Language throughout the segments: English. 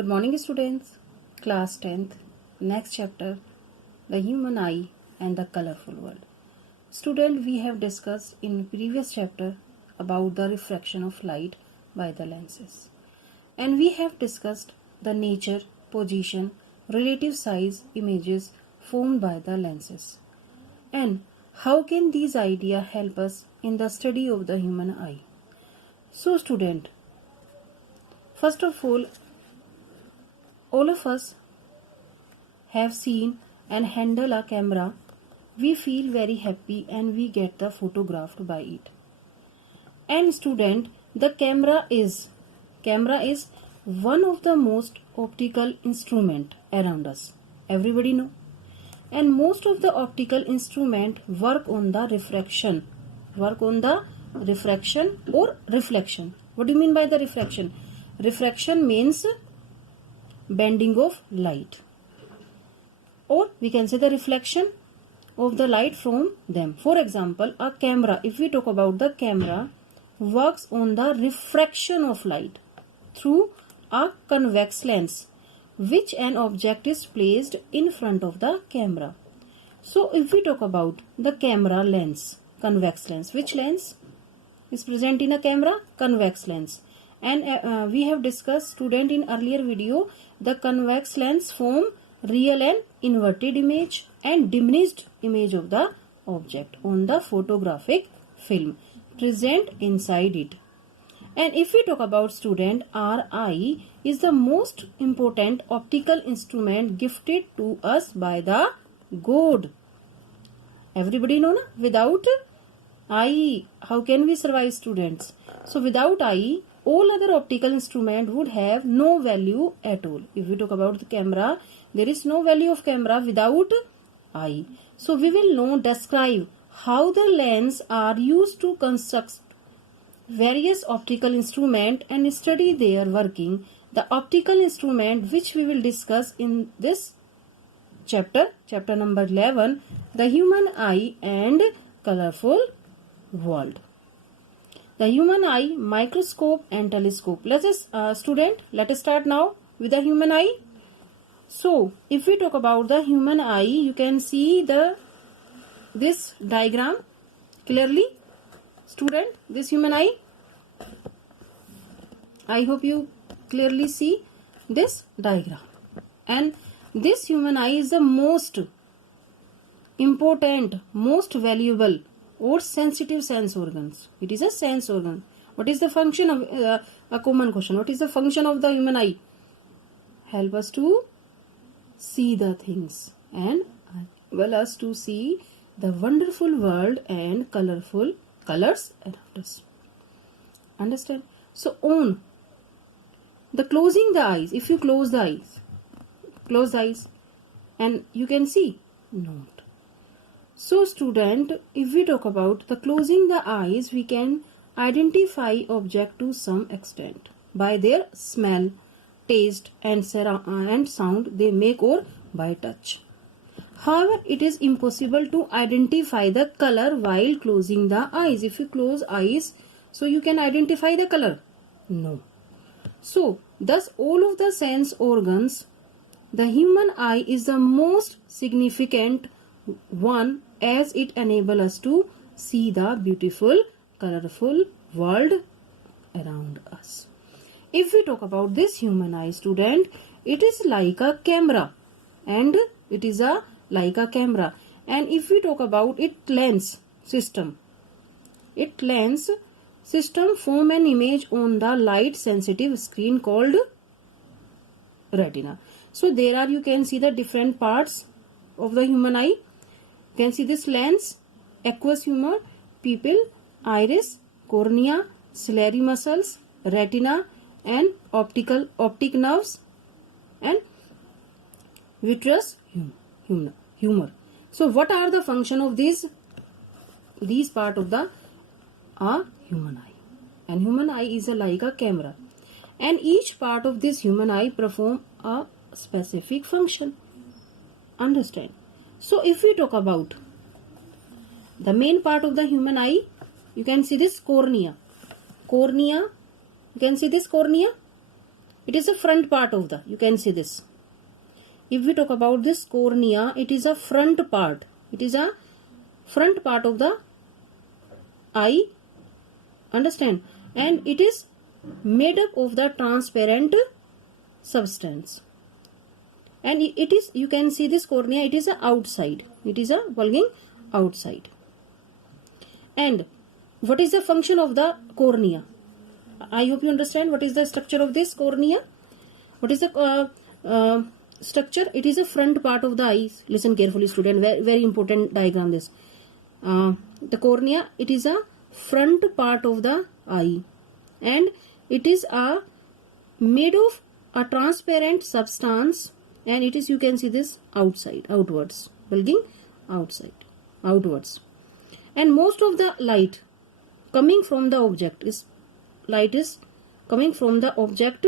Good morning, students. Class 10th. Next chapter, the human eye and the colorful world. Student, we have discussed in previous chapter about the refraction of light by the lenses. And we have discussed the nature, position, relative size images formed by the lenses. And how can these ideas help us in the study of the human eye? So student, first of all of us have seen and handle a camera. We feel very happy and we get the photographed by it. And student, the camera is one of the most optical instrument around us. Everybody know. And most of the optical instrument work on the refraction or reflection. What do you mean by the refraction? Refraction means bending of light, or we can say the reflection of the light from them. For example, a camera, if we talk about the camera, works on the refraction of light through a convex lens which an object is placed in front of the camera. So if we talk about the camera lens, convex lens, which lens is present in a camera? Convex lens. And we have discussed, student, in earlier video, the convex lens form real and inverted image and diminished image of the object on the photographic film present inside it. And if we talk about, student, our eye is the most important optical instrument gifted to us by the God. Everybody know, na? Without eye, how can we survive, students? So without eye, all other optical instrument would have no value at all. If we talk about the camera, there is no value of camera without eye. So we will now describe how the lens are used to construct various optical instrument and study their working. The optical instrument which we will discuss in this chapter number 11, the human eye and colorful world. The human eye, microscope and telescope. Let us start now with the human eye. So if we talk about the human eye, you can see this diagram clearly. Student, this human eye, I hope you clearly see this diagram. And this human eye is the most important, most valuable or sensitive sense organs. It is a sense organ. What is the function of a common question? What is the function of the human eye? Help us to see the things and well us to see the wonderful world and colorful colors around us. Understand? So on the closing the eyes, if you close the eyes and you can see not. So student, if we talk about the closing the eyes, we can identify object to some extent by their smell, taste and sound they make or by touch. However, it is impossible to identify the color while closing the eyes. If you close eyes, so you can identify the color? No. So thus all of the sense organs, the human eye is the most significant one as it enables us to see the beautiful, colorful world around us. If we talk about this human eye, student, it is like a camera and it is like a camera. And if we talk about its lens system form an image on the light sensitive screen called retina. So there are, you can see the different parts of the human eye. You can see this lens, aqueous humor, pupil, iris, cornea, ciliary muscles, retina and optic nerves and vitreous humor. So what are the function of these part of the human eye? And human eye is like a camera, and each part of this human eye perform a specific function. Understand? So if we talk about the main part of the human eye, you can see this cornea. You can see this cornea. It is a front part of the, you can see this. If we talk about this cornea, it is a front part. It is a front part of the eye. Understand? And it is made up of the transparent substance. And it is, you can see this cornea, it is a outside. It is a bulging outside. And what is the function of the cornea? I hope you understand what is the structure of this cornea. What is the structure? It is a front part of the eye. Listen carefully, student. Very, very important diagram this. The cornea, it is a front part of the eye. And it is made of a transparent substance. And it is, you can see this outside, outwards, bulging outside, outwards. And most of the light coming from the object is, light is coming from the object,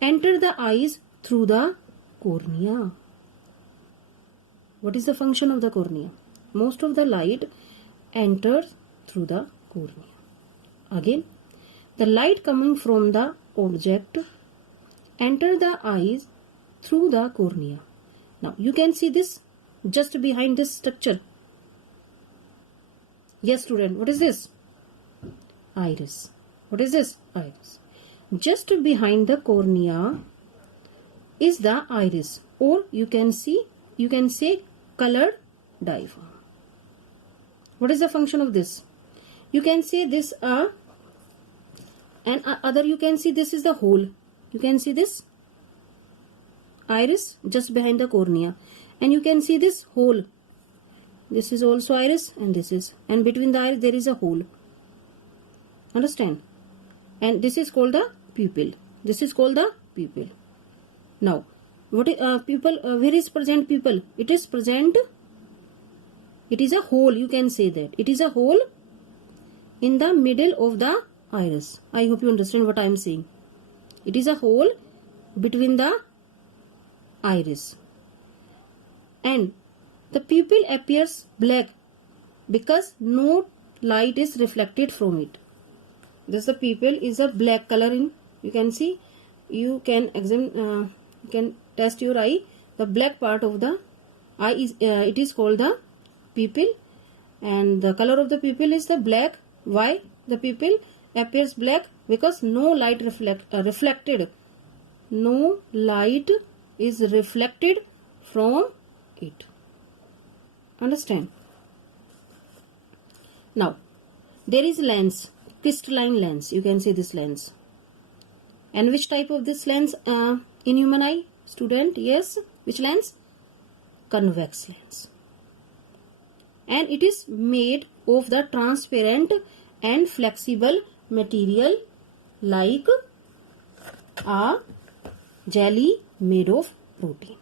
enter the eyes through the cornea. What is the function of the cornea? Most of the light enters through the cornea. Again, the light coming from the object enter the eyes through the cornea. Now you can see this just behind this structure. Yes, student, what is this? Iris. What is this? Iris. Just behind the cornea is the iris, or you can say colored diaphragm. What is the function of this? You can say this and other, you can see this is the hole. You can see this iris just behind the cornea, and you can see this hole. This is also iris, and this is, and between the iris there is a hole. Understand? And this is called the pupil. This is called the pupil. Now, what is pupil? Where is present pupil? It is present. It is a hole. You can say that it is a hole in the middle of the iris. I hope you understand what I am saying. It is a hole between the iris, and the pupil appears black because no light is reflected from it. This the pupil is a black color in. You can see. You can examine. You can test your eye. The black part of the eye is. It is called the pupil, and the color of the pupil is the black. Why the pupil appears black? Because no light reflected. No light is reflected from it. Understand? Now, there is lens, crystalline lens. You can see this lens. And which type of this lens in human eye? Student, yes. Which lens? Convex lens. And it is made of the transparent and flexible material like a jelly made of protein.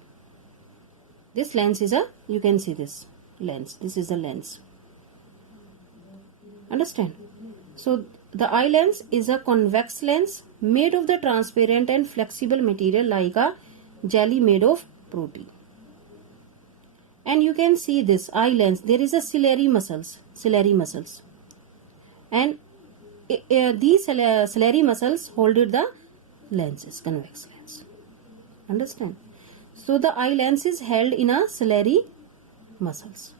This lens is a, you can see this lens. This is the lens. Understand? So the eye lens is a convex lens made of the transparent and flexible material like a jelly made of protein. And you can see this eye lens. There is a ciliary muscles. And these ciliary muscles hold the lenses, convex lens. Understand? So the eye lens is held in a ciliary muscles.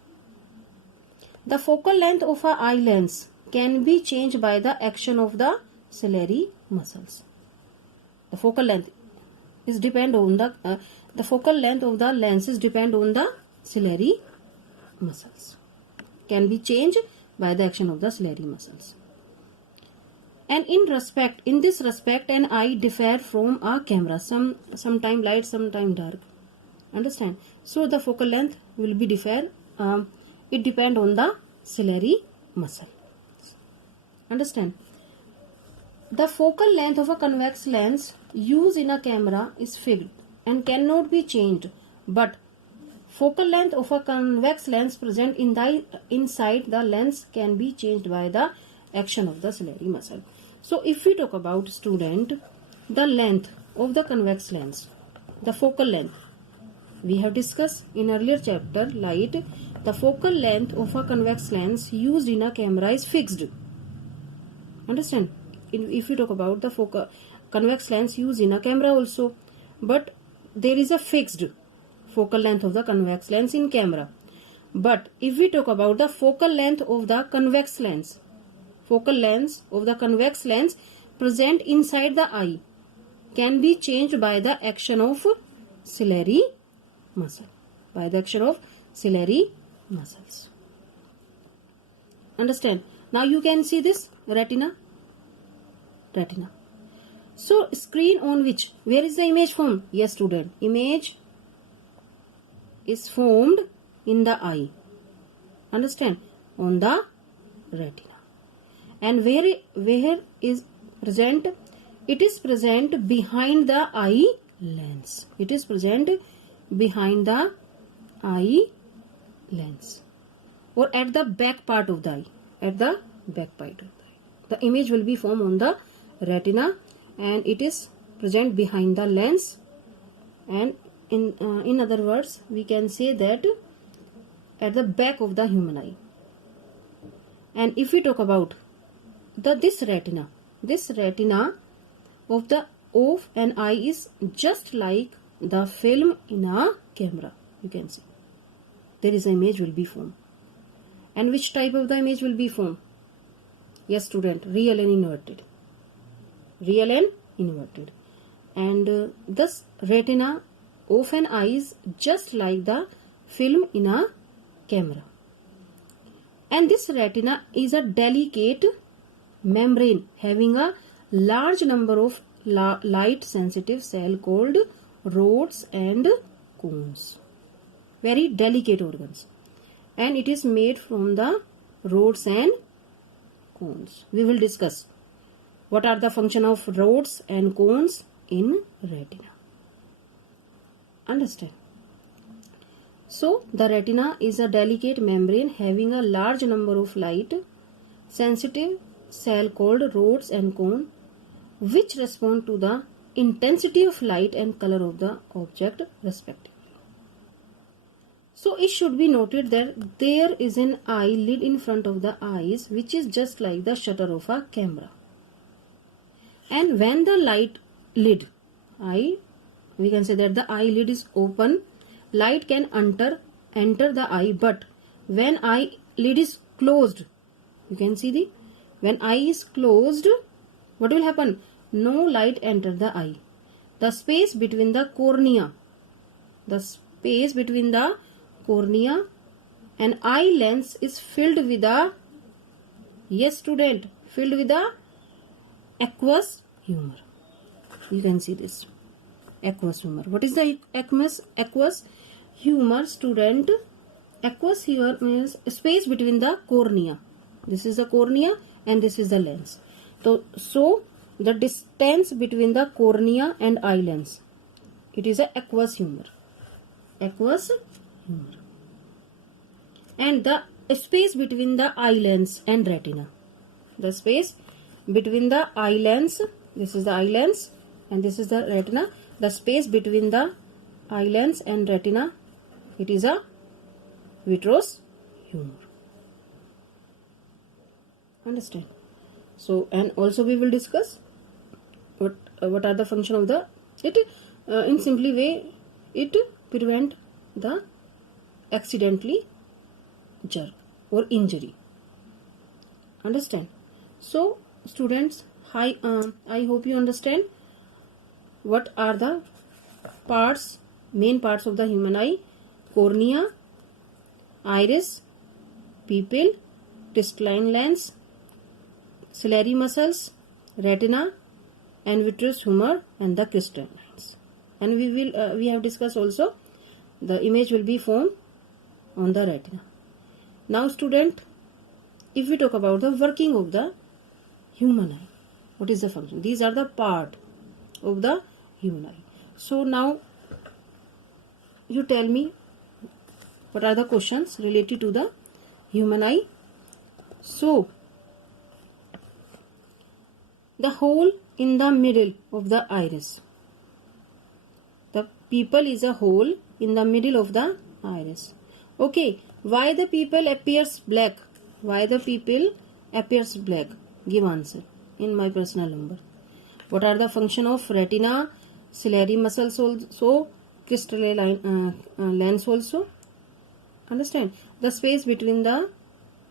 The focal length of a eye lens can be changed by the action of the ciliary muscles. The focal length is depend on the focal length of the lenses depend on the ciliary muscles. Can be changed by the action of the ciliary muscles. And in this respect, an eye differ from a camera. Sometime light, sometime dark. Understand? So the focal length will be differ. It depend on the ciliary muscle. Understand? The focal length of a convex lens used in a camera is fixed and cannot be changed, but focal length of a convex lens present inside the lens can be changed by the action of the ciliary muscle. So if we talk about, student, the length of the convex lens, the focal length, we have discussed in earlier chapter light, the focal length of a convex lens used in a camera is fixed. Understand? If you talk about the focal, convex lens used in a camera also, but there is a fixed focal length of the convex lens in camera. But if we talk about the focal length of the convex lens, focal length of the convex lens present inside the eye can be changed by the action of ciliary muscle, by the action of ciliary muscles. Understand? Now you can see this retina. So screen on which, where is the image formed? Yes student, image is formed in the eye. Understand? On the retina. And where is present? It is present behind the eye lens. It is present behind the eye lens, or at the back part of the eye. At the back part of the eye, the image will be formed on the retina, and it is present behind the lens. And in other words, we can say that at the back of the human eye. And if we talk about this retina of an eye is just like the film in a camera. You can see there is an image will be formed. And which type of the image will be formed? Yes student, real and inverted. Real and inverted. And thus retina of an eye is just like the film in a camera. And this retina is a delicate membrane having a large number of light sensitive cells called rods and cones. Very delicate organs. And it is made from the rods and cones. We will discuss what are the function of rods and cones in retina. Understand? So the retina is a delicate membrane having a large number of light sensitive cells called rods and cones, which respond to the intensity of light and color of the object respectively. So it should be noted that there is an eyelid in front of the eyes which is just like the shutter of a camera. And when the we can say that the eyelid is open, light can enter the eye, but when eyelid is closed, you can see when eye is closed, what will happen? No light enter the eye. The space between the cornea and eye lens is filled with the, yes student, filled with the aqueous humor. You can see this aqueous humor. What is the aqueous humor, student? Aqueous humor means space between the cornea. This is the cornea and this is the lens. So the distance between the cornea and eye lens, it is a aqueous humor. Aqueous humor. And the space between the eye lens and retina. The space between the eye lens, this is the eye lens and this is the retina. The space between the eye lens and retina, it is a vitreous humor. Understand? So, and also we will discuss what are the function of the in simply way, it prevent the accidentally jerk or injury. Understand? So students, I hope you understand what are the main parts of the human eye: cornea, iris, pupil, crystalline lens, ciliary muscles, retina, and vitreous humor, and the crystalline lines. And we have discussed also the image will be formed on the retina. Now student, if we talk about the working of the human eye, what is the function? These are the part of the human eye. So now you tell me what are the questions related to the human eye. So the hole in the middle of the iris. The pupil is a hole in the middle of the iris. Okay, why the pupil appears black? Why the pupil appears black? Give answer in my personal number. What are the function of retina, ciliary muscles also, crystalline lens also? Understand? The space between the,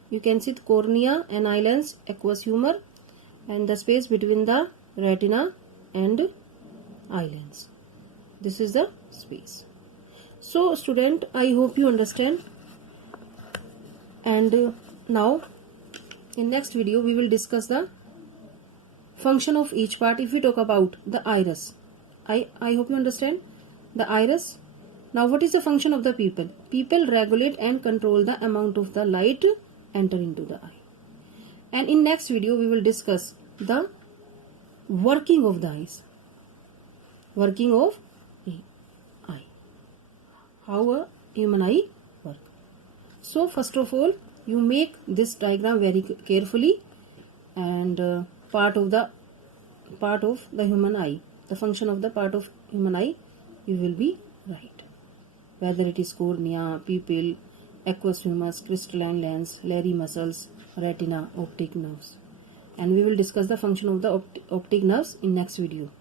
you can see the cornea and eye lens, aqueous humor, and the space between the retina and eye lens. This is the space. So student, I hope you understand. And now in next video we will discuss the function of each part. If we talk about the iris, I hope you understand the iris. Now what is the function of the pupil? Pupil regulate and control the amount of the light enter into the eye. And in next video we will discuss the working of the eyes. Working of eye. How a human eye work. So first of all, you make this diagram very carefully, and part of the human eye, the function of the part of human eye, you will be right. Whether it is cornea, pupil, aqueous humors, crystalline lens, ciliary muscles, retina, optic nerves. And we will discuss the function of the optic nerves in next video,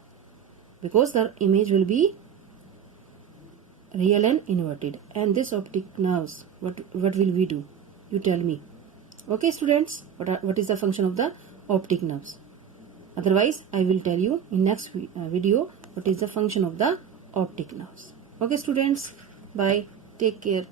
because the image will be real and inverted. And this optic nerves, what will we do? You tell me. Okay students, what is the function of the optic nerves? Otherwise I will tell you in next video what is the function of the optic nerves. Okay students, bye, take care.